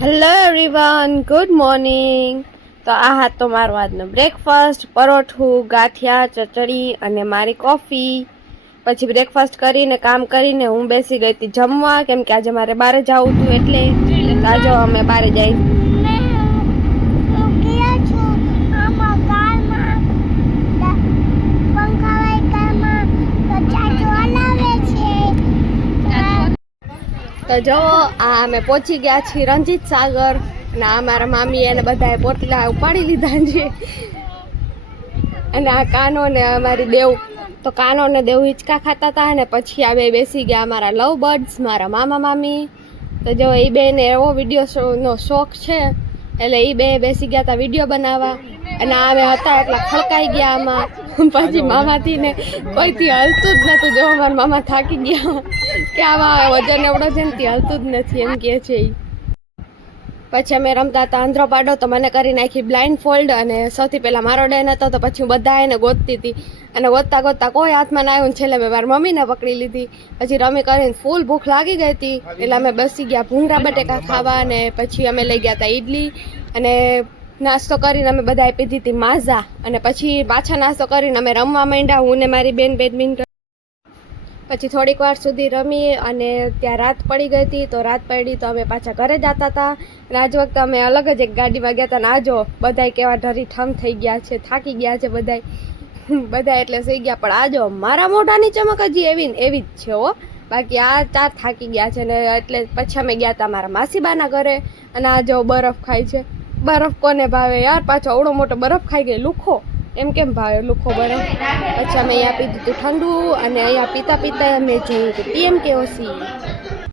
Hello everyone, good morning. તો આ હાથ તો મારો આજનો બ્રેકફાસ્ટ, પરોઠું, ગાંઠિયા, ચચડી અને મારી કોફી. પછી બ્રેકફાસ્ટ કરીને કામ કરીને હું બેસી ગઈ હતી જમવા, કેમ કે આજે મારે બહાર જવું હતું એટલે આજે અમે બહાર જઈ. તો જો આ અમે પહોંચી ગયા છીએ રણજીત સાગર, અને આ મારા મામી એને બધાએ પોટલા ઉપાડી લીધા છે. અને આ કાનો ને અમારી દેવ, તો કાનો ને દેવ હિંચકા ખાતા હતા અને પછી આ બે બેસી ગયા અમારા લવ બર્ડ્સ, મારા મામા મામી. તો જો એ બેને એવો વિડીયોનો શોખ છે એટલે એ બે બેસી ગયા હતા વિડીયો બનાવવા, અને અમે હતા એટલા ખડકાઈ ગયા આમાં. પછી મામાથી ને કોઈથી હલતું જ નહોતું. જો અમારા મામા થાકી ગયા કે આમાં વજન એવડો છે ને તે હલતું જ નથી એમ કહે છે. પછી અમે રમતા હતા આંધ્રો પાડો, તો મને કરી નાખી બ્લાઇન્ડ ફોલ્ડ, અને સૌથી પહેલાં મારો ડેન હતો તો પછી હું બધા એને ગોતતી હતી, અને ગોતતા ગોતતા કોઈ હાથમાં ના આવ્યું ને છેલ્લે મેં મારી મમ્મીને પકડી લીધી. પછી રમી કરીને ફૂલ ભૂખ લાગી ગઈ હતી એટલે અમે બેસી ગયા ભૂંગળા બટેકા ખાવા, અને પછી અમે લઈ ગયા હતા ઈડલી, અને નાસ્તો કરીને અમે બધાએ પીધી હતી માઝા, અને પછી પાછા નાસ્તો કરીને અમે રમવા માંડ્યા, હું ને મારી બેન બેડમિન્ટન. પછી થોડીક વાર સુધી રમી અને ત્યાં રાત પડી ગઈ હતી, તો રાત પડી તો અમે પાછા ઘરે જતા હતા. અને આજ વખતે અમે અલગ જ એક ગાડીમાં ગયા હતા, ને આજો બધાય કેવા ઢરી ઠમ થઈ ગયા છે, થાકી ગયા છે બધા એટલે સુઈ ગયા. પણ આજો મારા મોઢાની ચમક હજી એવી ને એવી જ છે હો, બાકી આ ચાર થાકી ગયા છે ને. એટલે પછી અમે ગયા હતા મારા માસીબાના ઘરે, અને આ જો બરફ ખાય છે. બરફ કોને ભાવે યાર, પાછો અવડો મોટો બરફ ખાઈ ગઈ, લુખો એમ કેમ ભાવે લુખો બરફ. પછી અમે અહીંયા પીધું હતું ઠંડુ, અને અહીંયા પીતા પીતા અમે જોયું હતું PMKOC.